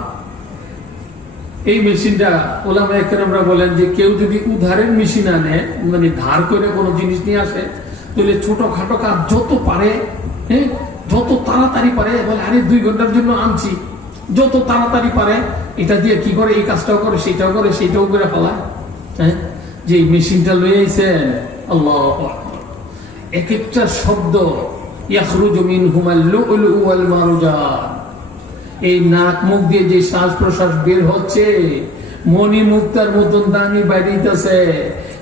এই মেশিনটা ওলামায়ে কেরামরা বলেন যে কেউ যদি উধারের মেশিন আনে, মানে ধার করে কোনো জিনিস নিয়ে আসে, তাহলে ছোটখাটো কাজ যত পারে, যত তাড়াতাড়ি পারে, বলে আরে 2 ঘন্টার জন্য আনছি, যত তাড়াতাড়ি পারে এটা দিয়ে কি করে, এই কাজটাও করে, সেটাও করে, সেটাও করে ফেলায়। হ্যাঁ, যে মেশিনটা লয়ে আইছেন, আল্লাহু আকবার, এক একটা শব্দ, ইয়াখরুজু মিনহুমাল লুলু ওয়াল মারজান, এই নাক মুখ দিয়ে যে শ্বাস প্রশ্বাস বের হচ্ছে, মণি মুক্তার মতন দামি বাইরেছে।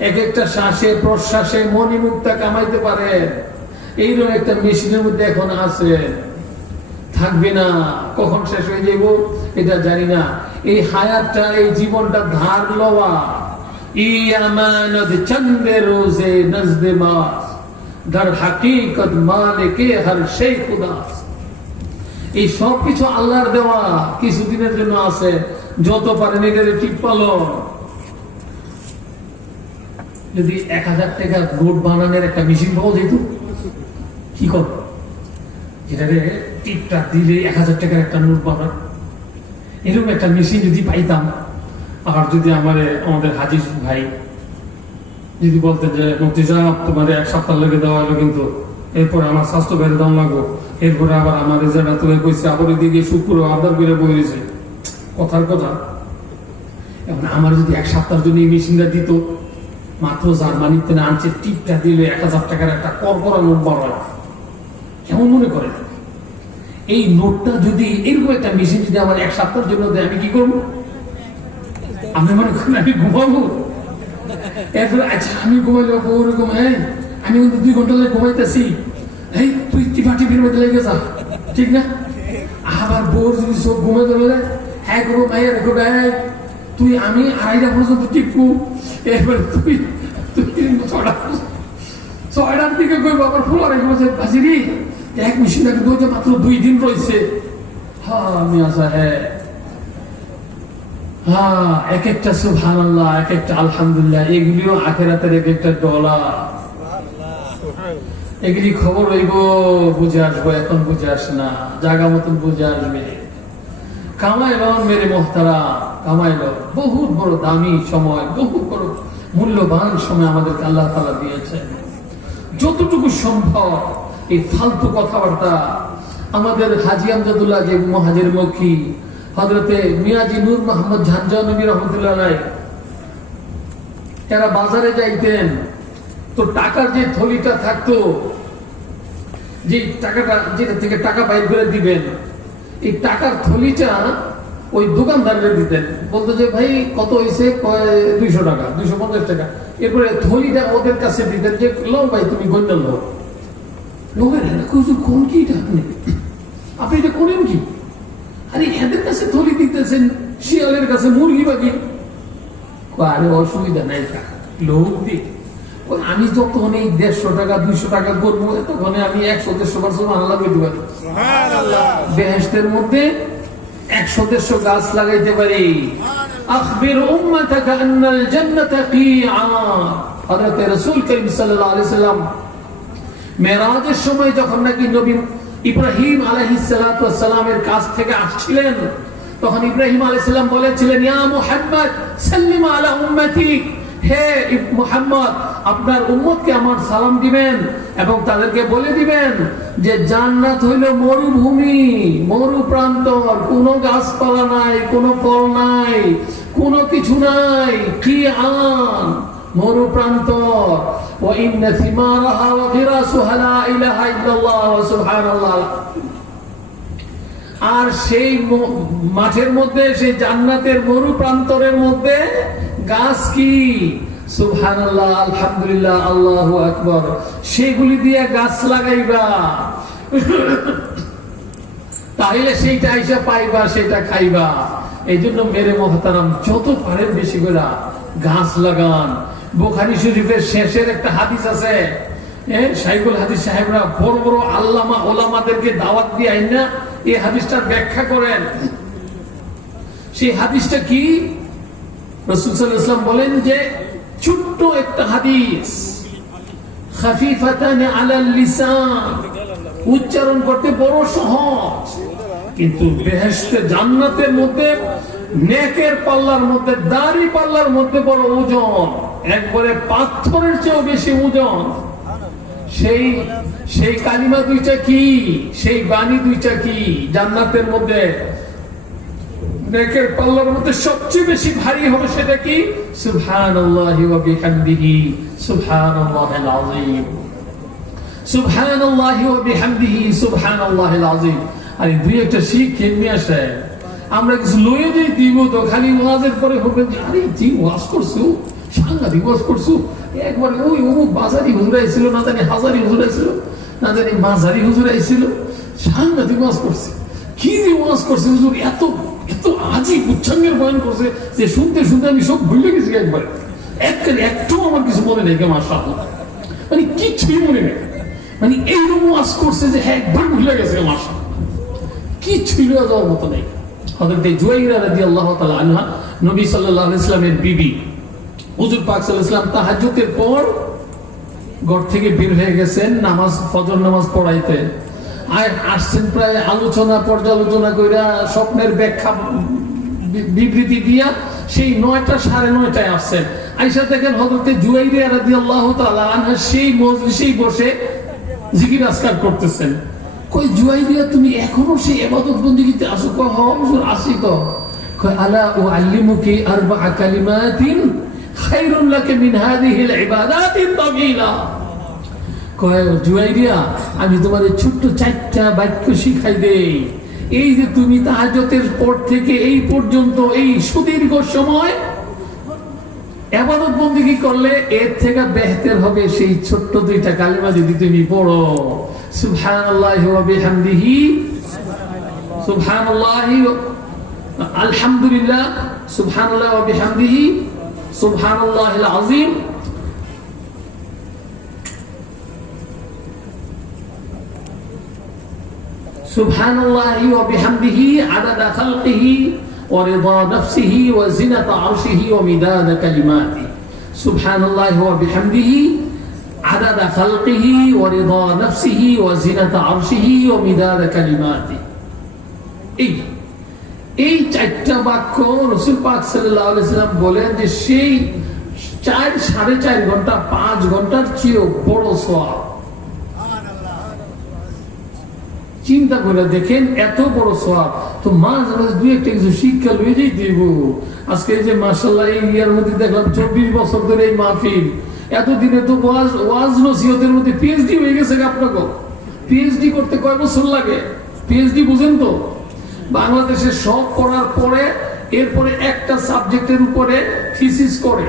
এক একটা শ্বাসে প্রশ্বাসে মণি মুক্তা কামাইতে পারে, এইরকম একটা মেশিনের মধ্যে এখন আছে, থাকবে না, কখন শেষ হয়ে যাব এটা জানি না। এই হায়াতটা, এই জীবনটা ধার লওয়া, এই আমানত চন্দে রোজে নজদে মাস, দার হাকিকত মালিকে হর শে খুদাস। এই সব কিছু আল্লাহর দেওয়া, কিছুদিনের জন্য আছে, যত পারেন এটারে ঠিক পালন। যদি 1000 টাকা নোট বানানোর একটা মেশিন পাওয়া যেত, কি কর, যেটারে টিপটা দিলে 1000 টাকার একটা নোট বানান, এরকম একটা মেশিন যদি পাইতাম। আর যদি আমাদের হাজি ভাই যদি বলতেন যে মুফতি সাহেব তোমার 1 সপ্তাহ লেগে দেওয়া হলো, কিন্তু এরপরে আমার স্বাস্থ্য বেড়ে দাম লাগবো, এরপরে আবার আমার রেজাল্ট তুমি কইছে, আবার এদিকে শুক্র আবদার করে বইছে, কথার কথা। এখন আমার যদি 1 সপ্তাহের জন্য এই মেশিনটা দিত, মাত্র জার্মানিতে আনছে, টিপটা দিলে 1000 টাকার একটা করকরা নোট বানায়, কেমন মনে করে? এই নোটটা যদি এরকম একটা মেশিন যদি আমার 1 সপ্তাহের জন্য দেয়, আমি কি করবো? আমি মনে করেন আমি ঘুমাবো। এরপরে আচ্ছা আমি ঘুমাইলে ওরকম, আমি কিন্তু 2 ঘন্টা লাগে ঘুমাইতেছি, এই তুই টিপাটিপির মধ্যে লেগে যা, ঠিক না? আবার বোর যদি সব ঘুমে ধরলে, হ্যাঁ করবো ভাইয়া, দেখো ভাই তুই আমি 2:30 পর্যন্ত টিপু, এবার তুই তুই 6টার দিকে কই বাবার ফুলার এগুলো বাজিরি এক মেশিন আগে মাত্র 2 দিন রয়েছে। হ্যাঁ আমি আসা হ্যাঁ হ্যাঁ, এক একটা সুবহানাল্লাহ, এক একটা আলহামদুলিল্লাহ, এগুলিও আখিরাতের এক একটা ডলার। এগুলি খবর হইব, বুঝে আসবো, এখন বুঝে আস না, জায়গা মতন বুঝে আসবে। কামাইল মেরে মোহতারা, কামাইল বহুত বড় দামি সময়, বহুত বড় মূল্যবান সময় আমাদেরকে আল্লাহ তাআলা দিয়েছেন। যতটুকু সম্ভব এই ফালতু কথাবার্তা আমাদের হাজী আমজাদুল্লাহ যে মহাজের মক্কি, হযরতে মিয়াজি নূর মোহাম্মদ ঝাঞ্জা নবী রহমতুল্লাহ আলাইহি, এরা বাজারে যাইতেন তো টাকার যে থলিটা থাকতো, যে টাকাটা যেটা থেকে টাকা বাইর করে দিবেন, এই টাকার থলিটা ওই দোকানদারকে দিতেন। বলতো যে ভাই কত হয়েছে, 200 টাকা, 250 টাকা। এরপরে থলিটা ওদের কাছে দিতেন যে লো ভাই তুমি গন্ডা লো। লোকের কোন কি এটা আপনি এটা করেন কি? আরে এদের কাছে থলি দিতেছেন, শিয়ালের কাছে মুরগি বাকি। আরে অসুবিধা নাই, লোক দিক আমি যখন এই 150 টাকা 200 টাকা করবো, তখন আমি 100-150 আল্লাহ করতে পারি। বেহেশতের মধ্যে 100-150 গাছ লাগাইতে পারি। আখবির উম্মাতাকা আন্নাল জান্নাতা কিআ। হযরত রাসূল করিম সাল্লাল্লাহু আলাইহি সাল্লাম মেরাজের সময় যখন নাকি নবী ইব্রাহিম আলাইহিস সালাতু ওয়াস সালামের কাছ থেকে আসছিলেন, তখন ইব্রাহিম আলাইহিস সালাম বলেছিলেন, ইয়া মুহাম্মদ সাল্লিম আলা উম্মতি, হে মুহাম্মদ আপনার উম্মতকে আমার সালাম দিবেন এবং তাদেরকে বলে দিবেন যে জান্নাত হইল মরুভূমি, মরু প্রান্তর, কোনো গাছপালা নাই, কোনো ফল নাই, কোনো কিছু নাই, কি আন মরু প্রান্তর। ওয়া ইন্না সিমারাহা ওয়া গিরাসুহা লা ইলাহা ইল্লাল্লাহ ওয়া সুবহানাল্লাহ। আর সেই মাঠের মধ্যে, সেই জান্নাতের মরু প্রান্তরের মধ্যে গাছ কি? সুবহানাল্লাহ, আলহামদুলিল্লাহ, আল্লাহু আকবার। সেগুলি দিয়ে গাছ লাগাইবা, তাহলে সেইটা আইসা পাইবা, সেটা খাইবা। এই জন্য মেরে মোহতারাম, যত পারেন বেশি করে গাছ লাগান। বুখারী শরীফের শেষের একটা হাদিস আছে, শাইখুল হাদিস সাহেবরা বড় বড় আল্লামা ওলামাদেরকে দাওয়াত দিয়ে আইনা এই হাদিসটার ব্যাখ্যা করেন। সেই হাদিসটা কি? রাসূল সাল্লাল্লাহু আলাইহি ওয়াসাল্লাম বলেন যে ছোট্ট একটা হাদিস, খাফিফাতান আলাল লিসান, উচ্চারণ করতে বড় সহজ, কিন্তু বেহেশতে জান্নাতের মধ্যে নেকের পাল্লার মধ্যে, দাড়ি পাল্লার মধ্যে বড় ওজন, একবারে পাথরের চেয়েও বেশি ওজন। সেই কালিমা দুইটা কি, সেই বাণী দুইটা কি? জান্নাতের মধ্যে নেকের পাল্লার মধ্যে সবচেয়ে বেশি ভারী হবে সেটা কি? সুবহানাল্লাহি ওয়া বিহামদিহি সুবহানাল্লাহিল আযীম, সুবহানাল্লাহি ওয়া বিহামদিহি সুবহানাল্লাহিল আযীম। আর এই দুই একটা শিখ কেমনে আসে? আমরা কিছু লয়ে যাই দিব তো খালি ওয়াজের পরে হবে যে আরে জি ওয়াজ করছো, সাংঘাতিক ওয়াজ করছো, একবার ওই অমুক বাজারি হুজুর আইছিল, না জানি হাজারি হুজুর আইছিল, না জানি মাঝারি হুজুর আইছিল, সাংঘাতিক ওয়াজ করছে। কি যে ওয়াজ করছে হুজুর, এত এত আজই উচ্চাঙ্গের বয়ান করছে যে শুনতে শুনতে আমি সব ভুলে গেছি একবারে, একটাও আমার কিছু মনে নেই। মাশাআল্লাহ, মানে কিছুই মনে নেই, মানে এইরকম ওয়াজ করছে যে হ্যাঁ একবার ভুলে গেছে। মাশাআল্লাহ, কিছুই লয়ে যাওয়ার মতো নেই। হযরত জুয়াইরা রাদিয়াল্লাহু তাআলা আনহা, নবী সাল্লাল্লাহু আলাইহি ওয়াসাল্লামের বিবি, হুজুর পাক সাল্লাল্লাহু আলাইহি ওয়াসাল্লাম তাহাজ্জুদের পর ঘর থেকে বের হয়ে গেছেন নামাজ, ফজর নামাজ পড়াইতে। আর আসছেন প্রায় আলোচনা পর্যালোচনা কইরা স্বপ্নের ব্যাখ্যা বিবৃতি দিয়া সেই 9টা 9:30 আসছেন। আয়েশা দেখেন হযরত জুয়াইরা রাদিয়াল্লাহু তাআলা আনহা সেই মজলিসেই বসে জিকির আজকার করতেছেন। কই জুয়াইরিয়া, তুমি এখনো সেই ইবাদত বন্দেগীতে আসো? কয় হ্যাঁ হুজুর আসি তো। কয় আলা উআল্লিমুকি আরবা'a কালিমাতিন খায়রুন লাকি মিন হাযিহিল ইবাদাতিত তাগীলা। কয় জুয়াইরিয়া, আমি তোমাদের ছোট্ট 4টা বাক্য শিখাই দেই, এই যে তুমি তাহাজ্জুদের পর থেকে এই পর্যন্ত এই সুদীর্ঘ সময় ইবাদত বন্দেগী করলে এর থেকে বেহতর হবে সেই ছোট্ট 2টা কালিমা যদি তুমি পড়ো, সুবহানাল্লাহি ওয়া বিহামদিহি সুবহানাল্লাহি আলহামদুলিল্লাহ, সুবহানাল্লাহ ওয়া বিহামদিহি, সুবহানাল্লাহিল আযীম, সুবহানাল্লাহি ওয়া বিহামদিহি আদাদা খালকিহি ওয়া রিদা নাফসিহি ওয়া জিনাতা আরশিহি ওয়া মিদাদা কালিমাতিহি। সুবহানাল্লাহি ওয়া বিহামদিহি আদাদা খালকিহি ওয়া রিদা নাফসিহি ওয়া জিনাতা আরশিহি ওয়া মিদাদা কালিমাতিহি। এই চারটা বাক্য রাসূল পাক সাল্লাল্লাহু আলাইহি ওয়াসাল্লাম বলেন যে সেই 4-4.5 ঘন্টা 5 ঘন্টার চেয়েও বড় সওয়াব। চিন্তা করে দেখেন, এত বড় সওয়াব। তো মাঝে মাঝে দুই একটা কিছু শিক্ষা লয়ে যেই দিব। আজকে যে মাশাআল্লাহ এই ইয়ার মধ্যে দেখলাম 24 বছর ধরে এই মাহফিল, এতদিনে তো ওয়াজ নসিহতের মধ্যে পিএইচডি হয়ে গেছে। আপনাকে পিএইচডি করতে কয় বছর লাগে? পিএইচডি বুঝেন তো? বাংলাদেশে সব করার পরে এরপরে একটা সাবজেক্টের উপরে থিসিস করে,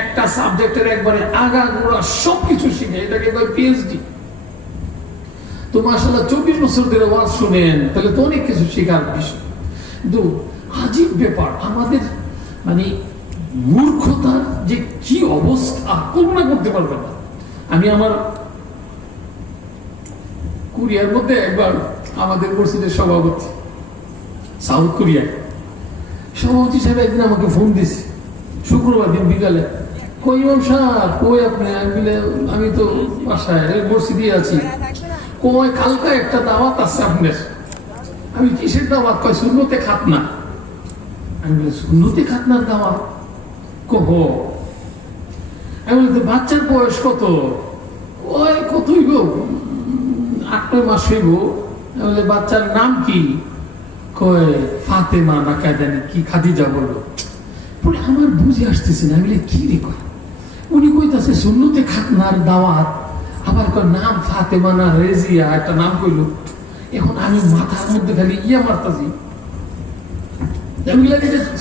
একটা সাবজেক্টের একবারে আগাগোড়া সবকিছু শিখে, এটাকে কয় পিএইচডি। তো মাশাআল্লাহ 24 বছর ধরে ওয়াজ শুনেন, তাহলে তো অনেক কিছু শেখার বিষয়। কিন্তু আজীব ব্যাপার, আমাদের মানে মূর্খতার যে কি অবস্থা কল্পনা করতে পারবেন না। আমি আমার কোরিয়ার মধ্যে একবার আমাদের মসজিদের সভাপতি, সাউথ কোরিয়ায় সভাপতি সাহেব একদিন আমাকে ফোন দিয়েছে শুক্রবার দিন বিকালে, কই ইমাম সাহেব কই আপনি? আমি তো বাসায় মসজিদে আছি। কয় কালকা একটা দাওয়াত আছে আপনার। আমি কিসের দাওয়াত? কয় সুন্নতে খাতনা। আমি বলি সুন্নতে খাতনার দাওয়াত? কহ। আমি বলি বাচ্চার বয়স কত? ওই কতই গো 8-9 মাস হইব। আমি বলি বাচ্চার নাম কি? কয় ফাতেমা না কায়দানি কি খাদিজা বললো। পরে আমার বুঝে আসতেছে না। আমি বলি কি রে? কয় উনি কইতাছে সুন্নতে খাতনার দাওয়াত, আবার কয় নাম ফাতেমা না রেজিয়া একটা নাম কইল। এখন আমি মাথার মধ্যে খালি মারতাছি।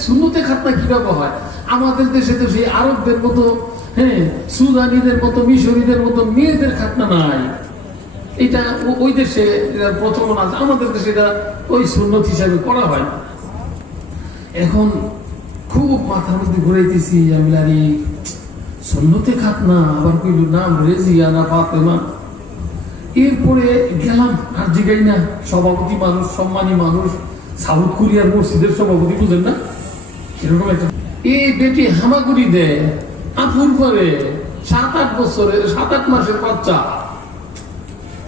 সুন্নতে খাতনা কিভাবে হয়? আমাদের দেশে তো সেই আরবদের মতো, হ্যাঁ, সুদানিদের মতো, মিশরীদের মতো মেয়েদের খাতনা নাই। এটা ওই দেশে প্রচলন আছে, আমাদের দেশে এটা ওই সুন্নত হিসাবে করা হয়। এখন খুব মাথার মধ্যে ঘুরাইতেছি। আমি আরে সুন্নতে খাতনা, আবার কইল নাম রেজিয়া না ফাতেমা। এরপরে গেলাম, আর জিগাই না। সভাপতি মানুষ, সম্মানী মানুষ, সাউথ কোরিয়ার মসজিদের সভাপতি, বুঝেন না সেরকম একটা এই বেটি হামাগুড়ি দেয় আফুর করে 7-8 বছরের 7-8 মাসের বাচ্চা।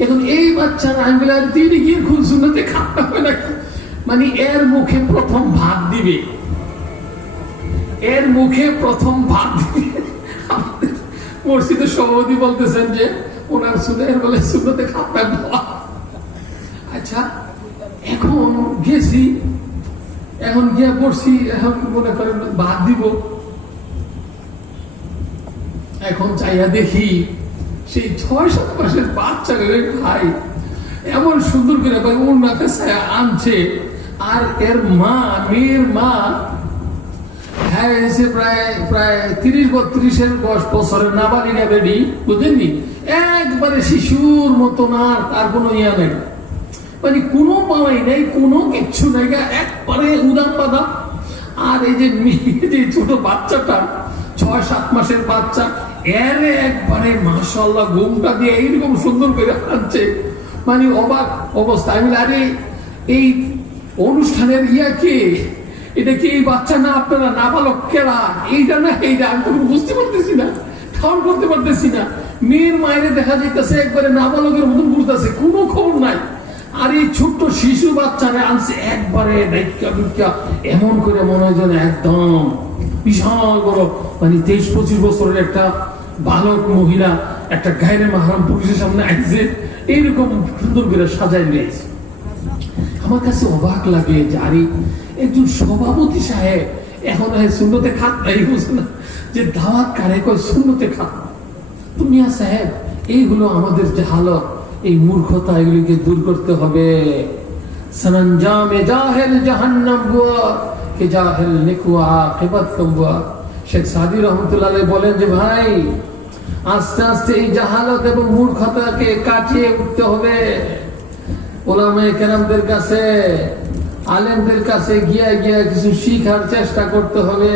এখন এই বাচ্চার আঙ্গুলার তিনি গিয়ে খুব সুন্নতে খাতনা হয় না, মানে এর মুখে প্রথম ভাত দিবে, এর মুখে প্রথম ভাত দিবে। মসজিদের সভাপতি বলতেছেন যে ওনার সুদের বলে সুন্নতে খাতনা দেওয়া। আচ্ছা, এখন গেছি, এখন গিয়ে পড়ছি, এখন মনে করেন ভাত দিব। এখন চাইয়া দেখি সেই 6-7 মাসের বাচ্চাকে খাই এমন সুন্দর করে ভাই ওর নাকে আনছে। আর এর মা, মেয়ের মা, হ্যাঁ এসে প্রায় 30-32 বছরের নাবালিকা বেডি, বুঝলেননি? একবারে শিশুর মতো না, তার কোনো ইয়া নেই, মানে কোনো পাওয়াই নেই, কোনো কিচ্ছু নেই, একবারে উদাম বাদা। আর এই যে যে ছোট বাচ্চাটা 6-7 মাসের বাচ্চা, এর একবারে মাশাআল্লাহ ঘুমটা দিয়ে এইরকম সুন্দর করে খাচ্ছে, মানে অবাক অবস্থা। আমি আরে এই অনুষ্ঠানের ইয়া কে? এটা কি এই বাচ্চা না? আপনারা নাবালক কেরা? এইটা না এইটা? আমি তো বুঝতে পারতেছি না, ঠাউর করতে পারতেছি না। মেয়ের মায়ের দেখা যাইতেছে একবারে নাবালকের মতন বুঝতেছে, কোনো খবর নাই। আর এই ছোট্ট শিশু বাচ্চারা আনছে একবারে এমন করে মনে হয় যেন একদম বিশাল বড়, মানে 23-25 বছরের একটা বালক মহিলা একটা গায়ের মাহরাম পুরুষের সামনে আইছে, এইরকম সুন্দর করে সাজাই নিয়েছে। আমার কাছে অবাক লাগে যে আরে একজন সভাপতি সাহেব এখন সুন্নতে খাতনাই বুঝে না যে দাওয়াত কারে কয় সুন্নতে খাতনা। তো মিয়া সাহেব, এই হলো আমাদের যে হালত, এই মূর্খতা, এগুলিকে দূর করতে হবে। সরঞ্জামে জাহেল জাহান্নাম হুয়া কে জাহেল নিকুয়া আকিবাত হুয়া। শেখ সাদি রহমতুল্লাহ আলাইহি বলেন যে ভাই, আস্তে আস্তে এই জাহালত এবং মূর্খতাকে কাটিয়ে উঠতে হবে। ওলামায়ে কেরামদের কাছে আলেমদের কাছে গিয়া গিয়া কিছু শিখার চেষ্টা করতে হবে।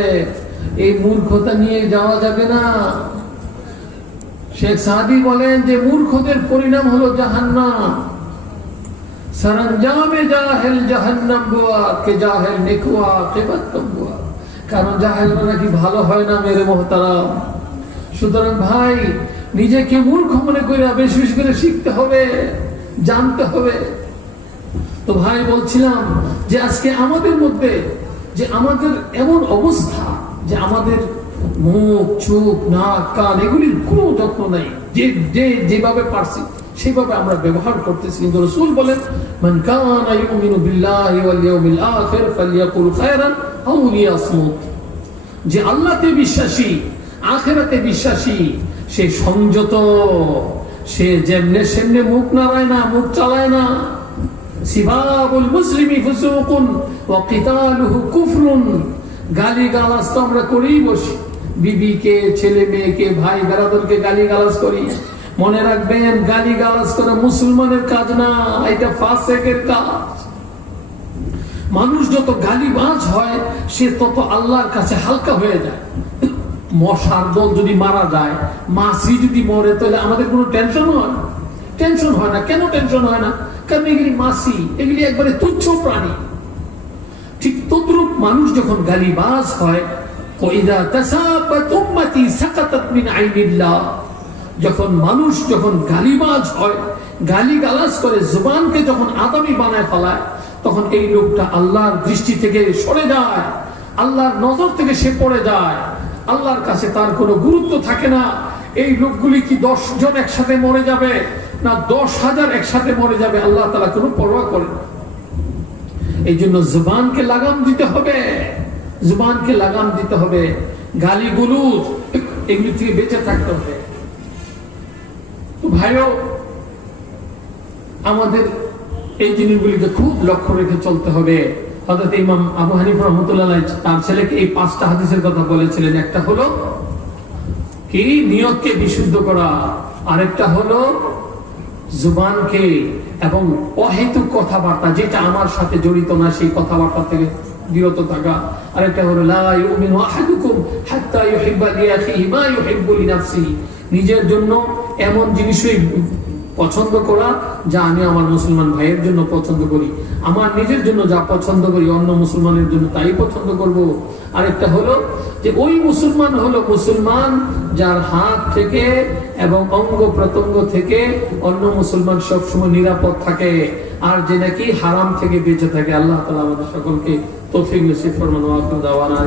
এই মূর্খতা নিয়ে যাওয়া যাবে না। শেখ সাদি বলেন যে মূর্খদের পরিণাম হলো জাহান্নাম। সরঞ্জামে জাহেল জাহান্নাম বুয়া কে জাহেল নিকুয়া কিবাত বুয়া। কারণ জাহেলরা নাকি ভালো হয় না মেরে মোহতারাম। সুতরাং ভাই, নিজেকে মূর্খ মনে করে বেশি বেশি করে শিখতে হবে, জানতে হবে। তো ভাই বলছিলাম যে আজকে আমাদের মধ্যে যে আমাদের এমন অবস্থা যে আমাদের মুখ, চোখ, নাক, কান এগুলির কোনো যত্ন নাই। যে যেভাবে পারছি সেভাবে আমরা ব্যবহার করতেছি। কিন্তু রাসূল বলেন, মান কানা ইউমিনু বিল্লাহি ওয়াল ইয়াউমিল আখির ফালইয়াকুল খায়রান আও লিয়াসমুত। যে আল্লাহতে বিশ্বাসী, আখিরাতে বিশ্বাসী, সে সংযত, সে যেমনে সেমনে মুখ নাড়ায় না, মুখ চালায় না। সিবাবুল মুসলিমি ফুসুকুন ওয়া কিতালুহু কুফরুন। গালিগালাজ তো আমরা করেই বসি, বিবিকে, ছেলে মেয়েকে, ভাই বেরাদরকে গালিগালাজ করি। মনে রাখবেন, গালিগালাজ করা মুসলমানের কাজ না, এটা ফাসিকের কাজ। মানুষ যত গালিবাজ হয় সে তত আল্লাহর কাছে হালকা হয়ে যায়। মশার দল যদি মারা যায়, মাছি যদি মরে, তাহলে আমাদের কোনো টেনশন হয়? টেনশন হয় না। কেন টেনশন হয় না? কারণ এগুলি মাছি, এগুলি একবারে তুচ্ছ প্রাণী। ঠিক তদ্রূপ মানুষ যখন গালিবাজ হয়, যখন মানুষ যখন গালিবাজ হয়, গালিগালাজ করে, জুবানকে যখন আদমি বানায় ফেলায়, তখন এই লোকটা আল্লাহর দৃষ্টি থেকে সরে যায়, আল্লাহর নজর থেকে সে পড়ে যায়, আল্লাহর কাছে তার কোনো গুরুত্ব থাকে না। এই লোকগুলি কি 10 জন একসাথে মরে যাবে না 10,000 একসাথে মরে যাবে, আল্লাহ তাআলা কোনো পরোয়া করে না। এই জন্য জুবানকে লাগাম দিতে হবে, জুবানকে লাগাম দিতে হবে। গালিগুলোজ এগুলি থেকে বেঁচে থাকতে হবে। তো ভাইও, আমাদের এই জিনিসগুলিকে খুব লক্ষ্য রেখে চলতে হবে। হযরত ইমাম আবু হানিফা রাহমাতুল্লাহ আলাইহি তার ছেলেকে এই 5টা হাদিসের কথা বলেছিলেন। একটা হলো কি, নিয়তকে বিশুদ্ধ করা। আরেকটা হলো জুবানকে এবং অহেতুক কথাবার্তা, যেটা আমার সাথে জড়িত না, সেই কথাবার্তা থেকে বিরত থাকা। আরেকটা হলো লা ইউমিনু আহাদুকুম হাত্তা ইউহিব্বা লিআখিহি মা ইউহিব্বু লিনাফসিহি। নিজের জন্য এমন জিনিসই পছন্দ করা যা আমি আমার মুসলমান ভাইয়ের জন্য পছন্দ করি, আমার নিজের জন্য যা পছন্দ করি অন্য মুসলমানের জন্য তাই পছন্দ করব। আরেকটা হলো যে ওই মুসলমান হলো মুসলমান যার হাত থেকে এবং অঙ্গ প্রত্যঙ্গ থেকে অন্য মুসলমান সবসময় নিরাপদ থাকে, আর যে নাকি হারাম থেকে বেঁচে থাকে। আল্লাহ তাআলা আমাদের সকলকে তৌফিক নসিব ফরমান। ওয়া আখিরু দাওয়ানা।